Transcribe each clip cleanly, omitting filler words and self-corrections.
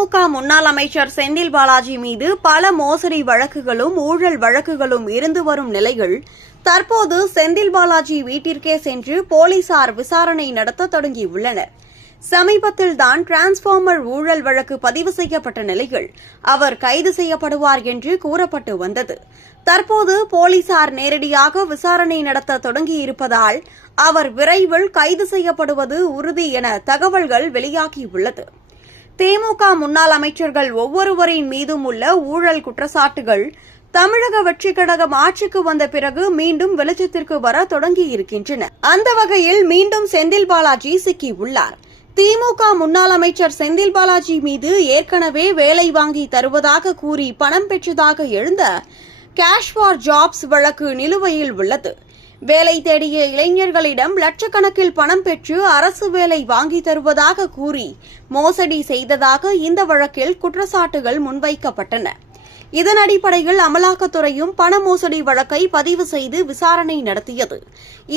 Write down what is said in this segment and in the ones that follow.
திமுக முன்னாள் அமைச்சர் செந்தில் பாலாஜி மீது பல மோசடி வழக்குகளும் ஊழல் வழக்குகளும் இருந்து வரும் நிலையில் தற்போது செந்தில் பாலாஜி வீட்டிற்கே சென்று போலீசார் விசாரணை நடத்த தொடங்கியுள்ளனர். சமீபத்தில்தான் டிரான்ஸ்பார்மர் ஊழல் வழக்கு பதிவு செய்யப்பட்ட நிலையில் அவர் கைது செய்யப்படுவார் என்று கூறப்பட்டு வந்தது. தற்போது போலீசார் நேரடியாக விசாரணை நடத்த தொடங்கியிருப்பதால் அவர் விரைவில் கைது செய்யப்படுவது உறுதி என தகவல்கள் வெளியாகியுள்ளது. திமுக முன்னாள் அமைச்சர்கள் ஒவ்வொருவரின் மீதும் உள்ள ஊழல் குற்றச்சாட்டுகள் தமிழக வெற்றிக் கழகம் ஆட்சிக்கு வந்த பிறகு மீண்டும் வெளிச்சத்திற்கு வர தொடங்கியிருக்கின்றன. அந்த வகையில் மீண்டும் செந்தில் பாலாஜி சிக்கியுள்ளார். திமுக முன்னாள் அமைச்சர் செந்தில் பாலாஜி மீது ஏற்கனவே வேலை வாங்கி தருவதாக கூறி பணம் பெற்றதாக எழுந்த கேஷ் ஃபார் ஜாப்ஸ் வழக்கு நிலுவையில் உள்ளது. வேலை தேடிய இளைஞர்களிடம் லட்சக்கணக்கில் பணம் பெற்று அரசு வேலை வாங்கி தருவதாக கூறி மோசடி செய்ததாக இந்த வழக்கில் குற்றச்சாட்டுகள் முன்வைக்கப்பட்டன. இதன் அடிப்படையில் அமலாக்கத்துறையும் பண மோசடி வழக்கை பதிவு செய்து விசாரணை நடத்தியது.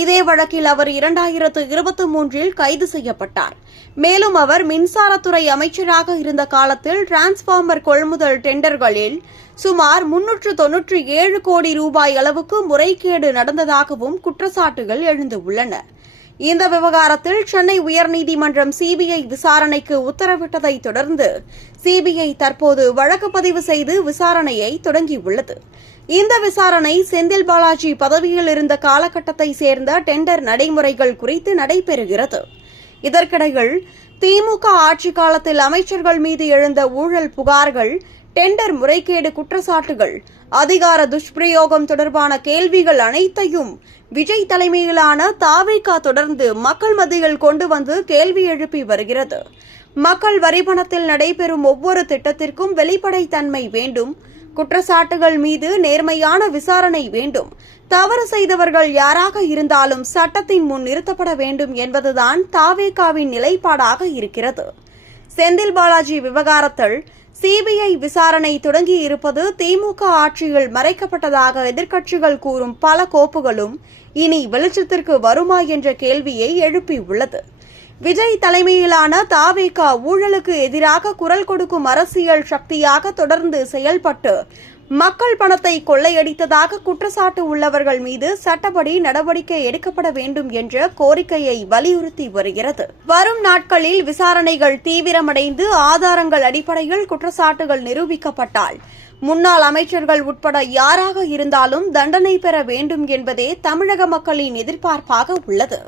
இதே வழக்கில் அவர் 2023 கைது செய்யப்பட்டார். மேலும் அவர் மின்சாரத்துறை அமைச்சராக இருந்த காலத்தில் டிரான்ஸ்பார்மர் கொள்முதல் டெண்டர்களில் சுமார் 397 கோடி ரூபாய் அளவுக்கு முறைகேடு நடந்ததாகவும் குற்றச்சாட்டுகள் எழுந்துள்ளன. இந்த விவகாரத்தில் சென்னை உயர்நீதிமன்றம் சிபிஐ விசாரணைக்கு உத்தரவிட்டதை தொடர்ந்து சிபிஐ தற்போது வழக்கு பதிவு செய்து விசாரணையை தொடங்கியுள்ளது. இந்த விசாரணை செந்தில் பாலாஜி பதவியில் இருந்த காலகட்டத்தை சேர்ந்த டெண்டர் நடைமுறைகள் குறித்து நடைபெறுகிறது. இதற்கிடையில் திமுக ஆட்சிக் காலத்தில் அமைச்சர்கள் மீது எழுந்த ஊழல் புகார்கள், டெண்டர் முறைகேடு குற்றச்சாட்டுகள், அதிகார துஷ்பிரயோகம் தொடர்பான கேள்விகள் அனைத்தையும் விஜய் தலைமையிலான தாவேக தொடர்ந்து மக்கள் மத்தியில் கொண்டு வந்து கேள்வி எழுப்பி வருகிறது. மக்கள் வரிப்பணத்தில் நடைபெறும் ஒவ்வொரு திட்டத்திற்கும் வெளிப்படைத்தன்மை வேண்டும். குற்றச்சாட்டுகள் மீது நேர்மையான விசாரணை வேண்டும். தவறு செய்தவர்கள் யாராக இருந்தாலும் சட்டத்தின் முன் நிறுத்தப்பட வேண்டும் என்பதுதான் தாவேகாவின் நிலைப்பாடாக இருக்கிறது. செந்தில் பாலாஜி விவகாரத்தில் சிபிஐ விசாரணை தொடங்கியிருப்பது திமுக ஆட்சியில் மறைக்கப்பட்டதாக எதிர்க்கட்சிகள் கூறும் பல கோப்புகளும் இனி வெளிச்சத்திற்கு வருமா என்ற கேள்வியை எழுப்பியுள்ளது. விஜய் தலைமையிலான தாவேக ஊழலுக்கு எதிராக குரல் கொடுக்கும் அரசியல் சக்தியாக தொடர்ந்து செயல்பட்டு மக்கள் பணத்தை கொள்ளையடித்ததாக குற்றச்சாட்டு உள்ளவர்கள் மீது சட்டப்படி நடவடிக்கை எடுக்கப்பட வேண்டும் என்ற கோரிக்கையை வலியுறுத்தி வருகிறது. வரும் நாட்களில் விசாரணைகள் தீவிரமடைந்து ஆதாரங்கள் அடிப்படையில் குற்றச்சாட்டுகள் நிரூபிக்கப்பட்டால் முன்னாள் அமைச்சர்கள் உட்பட யாராக இருந்தாலும் தண்டனை பெற வேண்டும் என்பதே தமிழக மக்களின் எதிர்பார்ப்பாக உள்ளது.